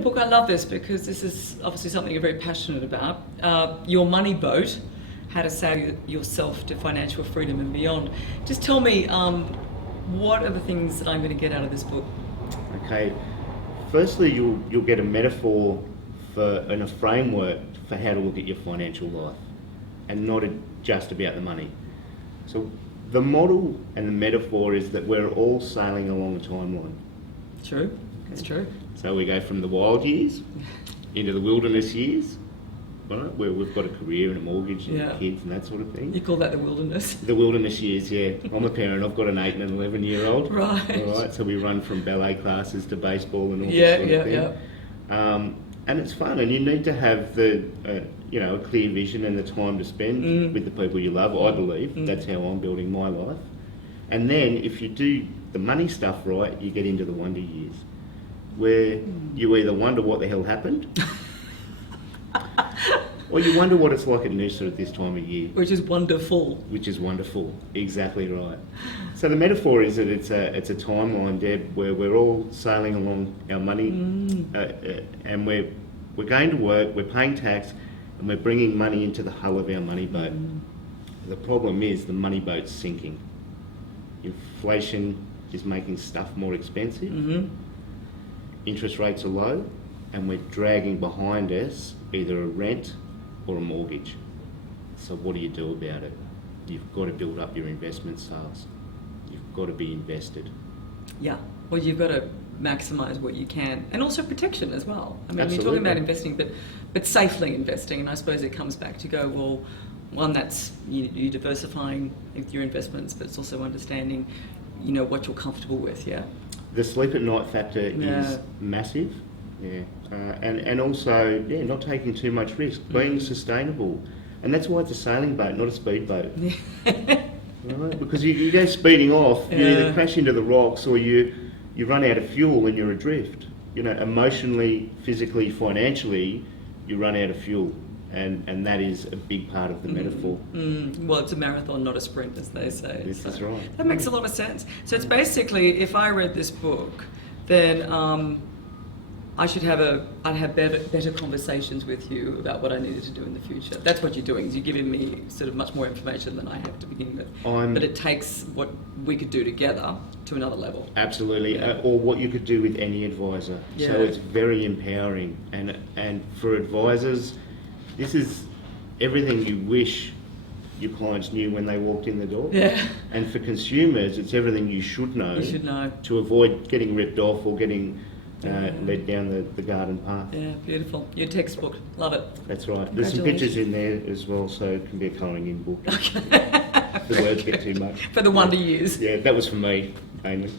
your book, I love this because this is obviously something you're very passionate about. Your money boat, how to save yourself to financial freedom and beyond. Just tell me, what are the things that I'm going to get out of this book? Okay, firstly, you'll get a metaphor and a framework for how to look at your financial life, and not just about the money. So the model and the metaphor is that we're all sailing along a timeline. True, it's true. So we go from the wild years into the wilderness years, right, where we've got a career and a mortgage and kids and that sort of thing. You call that the wilderness? The wilderness years, yeah. I'm a parent. I've got an 8 and an 11-year-old. Right. All right. So we run from ballet classes to baseball and all that sort of thing. Yeah. And it's fun, and you need to have the a clear vision and the time to spend with the people you love. I believe that's how I'm building my life. And then if you do the money stuff right, you get into the wonder years, where you either wonder what the hell happened, or you wonder what it's like at Noosa at this time of year. Which is wonderful. Which is wonderful, exactly right. So the metaphor is that it's a timeline, Deb, where we're all sailing along our money, and we're going to work, we're paying tax, and we're bringing money into the hull of our money boat. The problem is the money boat's sinking. Inflation is making stuff more expensive. Interest rates are low, and we're dragging behind us either a rent or a mortgage. So what do you do about it? You've got to build up your investment sales. You've got to be invested. Yeah, well, you've got to maximise what you can, and also protection as well. I mean, Absolutely. You're talking about investing, but safely investing, and I suppose it comes back to go, well, one, that's you diversifying your investments, but it's also understanding, what you're comfortable with. Yeah. The sleep at night factor is massive. Yeah, and also not taking too much risk, being sustainable, and that's why it's a sailing boat, not a speedboat. Right? Because you go speeding off, you either crash into the rocks or you run out of fuel and you're adrift. Emotionally, physically, financially, you run out of fuel, and that is a big part of the metaphor. Well, it's a marathon, not a sprint, as they say. This is right. That makes a lot of sense. So it's basically, if I read this book, then I'd have better conversations with you about what I needed to do in the future. That's what you're doing, is you're giving me sort of much more information than I have to begin with. But it takes what we could do together to another level. Absolutely, or what you could do with any advisor. Yeah. So it's very empowering, and for advisors, this is everything you wish your clients knew when they walked in the door. Yeah. And for consumers, it's everything you should know. You should know. To avoid getting ripped off or getting led down the garden path. Yeah, beautiful. Your textbook, love it. That's right. There's some pictures in there as well, so it can be a colouring in book. Okay. The words get too much. For the wonder years. Yeah, that was for me, mainly.